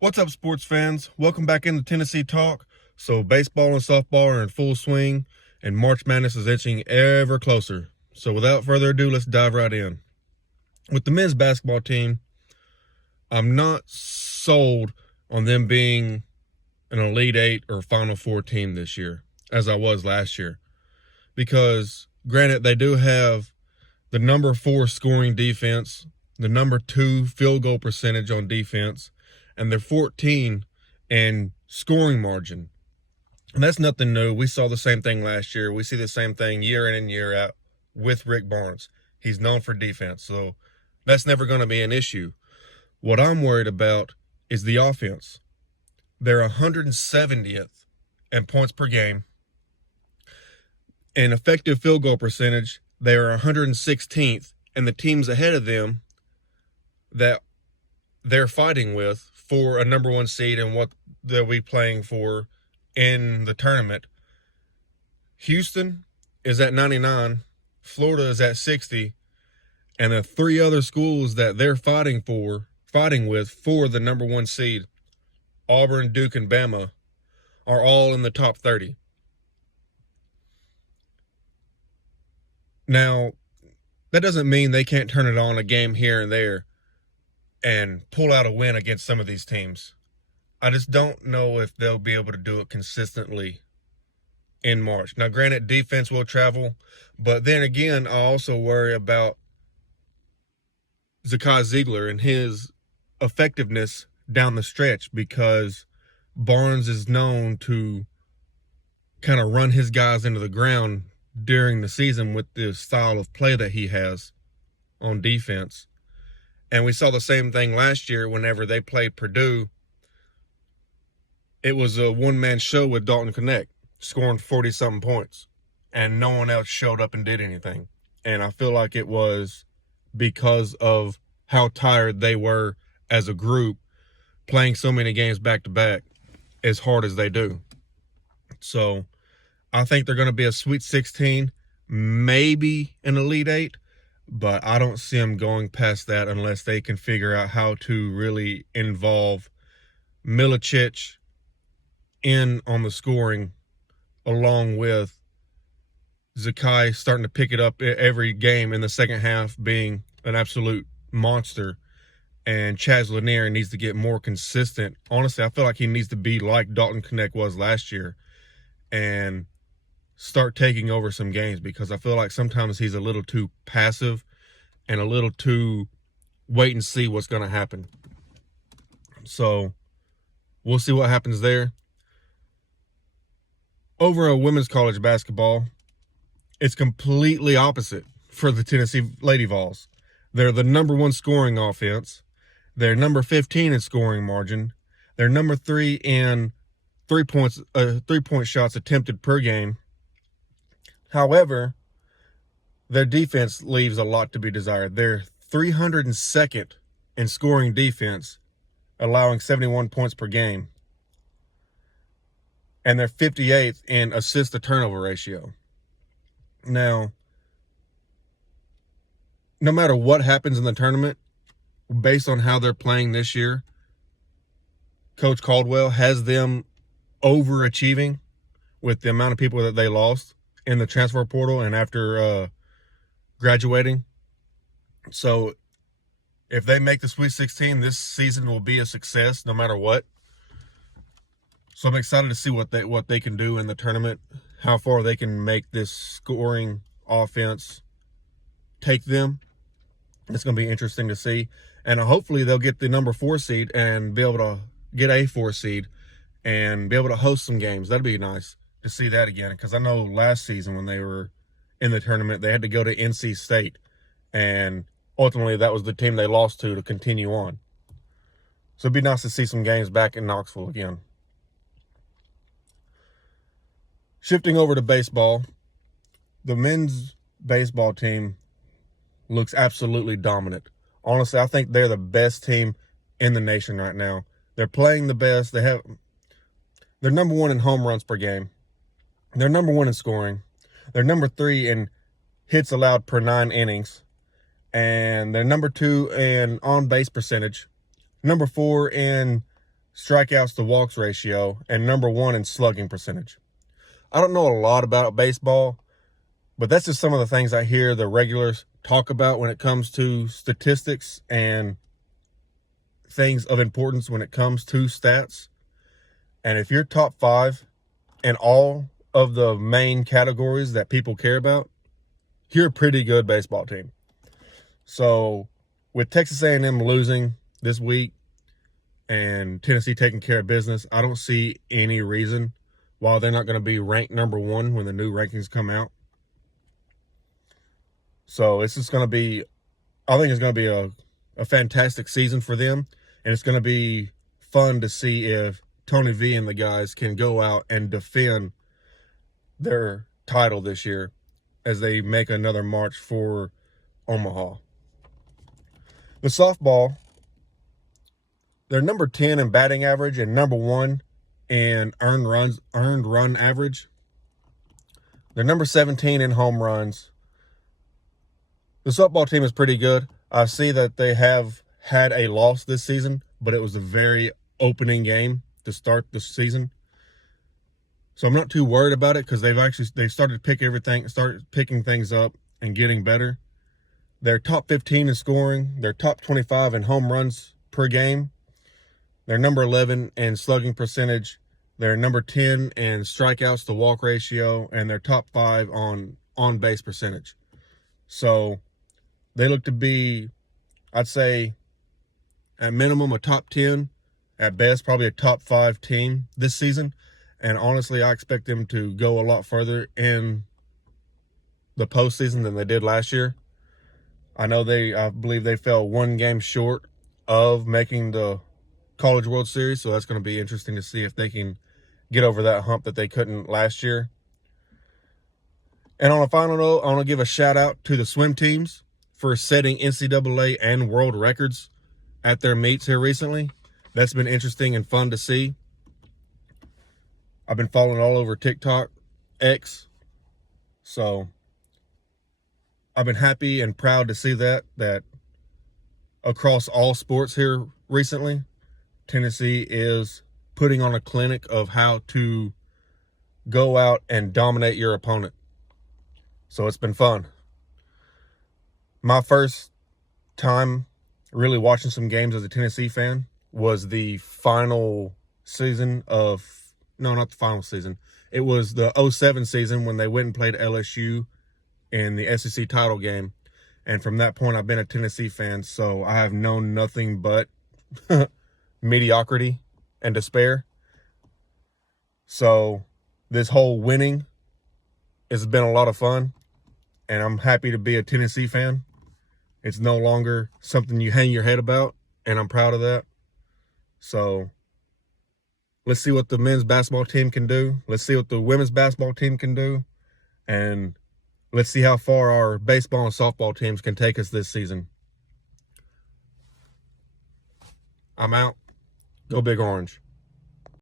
What's up, sports fans? Welcome back into Tennessee Talk. So baseball and softball are in full swing, and March Madness is inching ever closer. So without further ado, let's dive right in. With the men's basketball team, I'm not sold on them being an Elite Eight or Final Four team this year, as I was last year. Because, granted, they do have the number 4 scoring defense, the number 2 field goal percentage on defense, and they're 14 in scoring margin. And that's nothing new. We saw the same thing last year. We see the same thing year in and year out with Rick Barnes. He's known for defense, so that's never going to be an issue. What I'm worried about is the offense. They're 170th in points per game. In effective field goal percentage, they are 116th, and the teams ahead of them that they're fighting with for a number 1 seed and what they'll be playing for in the tournament. Houston is at 99, Florida is at 60, and the 3 other schools that they're fighting with for the number 1 seed, Auburn, Duke, and Bama, are all in the top 30. Now, that doesn't mean they can't turn it on a game here and there and pull out a win against some of these teams. I just don't know if they'll be able to do it consistently in March. Now, granted, defense will travel, but then again, I also worry about Zakai Ziegler and his effectiveness down the stretch, because Barnes is known to kind of run his guys into the ground during the season with the style of play that he has on defense. And we saw the same thing last year whenever they played Purdue. It was a one-man show with Dalton Knecht, scoring 40-something points, and no one else showed up and did anything. And I feel like it was because of how tired they were as a group, playing so many games back-to-back as hard as they do. So I think they're going to be a Sweet 16, maybe an Elite 8, but I don't see them going past that unless they can figure out how to really involve Milicic in on the scoring, along with Zakai starting to pick it up every game in the second half, being an absolute monster. And Chaz Lanier needs to get more consistent. Honestly, I feel like he needs to be like Dalton Knecht was last year and start taking over some games, because I feel like sometimes he's a little too passive and a little too wait and see what's going to happen. So we'll see what happens there. Over at women's college basketball, it's completely opposite for the Tennessee Lady Vols. They're the number 1 scoring offense. They're number 15 in scoring margin. They're number 3 in three-point shots attempted per game. However, their defense leaves a lot to be desired. They're 302nd in scoring defense, allowing 71 points per game. And they're 58th in assist-to-turnover ratio. Now, no matter what happens in the tournament, based on how they're playing this year, Coach Caldwell has them overachieving with the amount of people that they lost in the transfer portal and after graduating. So if they make the Sweet 16, this season will be a success no matter what. So I'm excited to see what they can do in the tournament, how far they can make this scoring offense take them. It's going to be interesting to see. And hopefully they'll get the number 4 seed and be able to get a 4 seed and be able to host some games. That'd be nice to see that again, because I know last season when they were in the tournament, they had to go to NC State, and ultimately that was the team they lost to continue on. So it'd be nice to see some games back in Knoxville again. Shifting over to baseball, the men's baseball team looks absolutely dominant. Honestly, I think they're the best team in the nation right now. They're playing the best. They're number 1 in home runs per game. They're number 1 in scoring. They're number 3 in hits allowed per 9 innings. And they're number 2 in on-base percentage. Number 4 in strikeouts to walks ratio, and number 1 in slugging percentage. I don't know a lot about baseball, but that's just some of the things I hear the regulars talk about when it comes to statistics and things of importance when it comes to stats. And if you're top 5 in all of the main categories that people care about, you're a pretty good baseball team. So with Texas A&M losing this week and Tennessee taking care of business, I don't see any reason why they're not going to be ranked number 1 when the new rankings come out. So it's just going to be, I think it's going to be a fantastic season for them. And it's going to be fun to see if Tony V and the guys can go out and defend their title this year as they make another march for Omaha. The softball, they're number 10 in batting average and number 1 in earned run average. They're number 17 in home runs. The softball team is pretty good. I see that they have had a loss this season, but it was a very opening game to start the season. So I'm not too worried about it because they started picking things up and getting better. They're top 15 in scoring. They're top 25 in home runs per game. They're number 11 in slugging percentage. They're number 10 in strikeouts to walk ratio, and they're top 5 on base percentage. So they look to be, I'd say, at minimum a top 10, at best probably a top 5 team this season. And honestly, I expect them to go a lot further in the postseason than they did last year. I believe they fell 1 game short of making the College World Series, so that's going to be interesting to see if they can get over that hump that they couldn't last year. And on a final note, I want to give a shout out to the swim teams for setting NCAA and world records at their meets here recently. That's been interesting and fun to see. I've been following all over TikTok, X. So I've been happy and proud to see that across all sports here recently, Tennessee is putting on a clinic of how to go out and dominate your opponent. So it's been fun. My first time really watching some games as a Tennessee fan was the final season of, no, not the final season. It was the 2007 season when they went and played LSU in the SEC title game. And from that point, I've been a Tennessee fan, so I have known nothing but mediocrity and despair. So this whole winning has been a lot of fun, and I'm happy to be a Tennessee fan. It's no longer something you hang your head about, and I'm proud of that. So let's see what the men's basketball team can do. Let's see what the women's basketball team can do. And let's see how far our baseball and softball teams can take us this season. I'm out. Go Big Orange.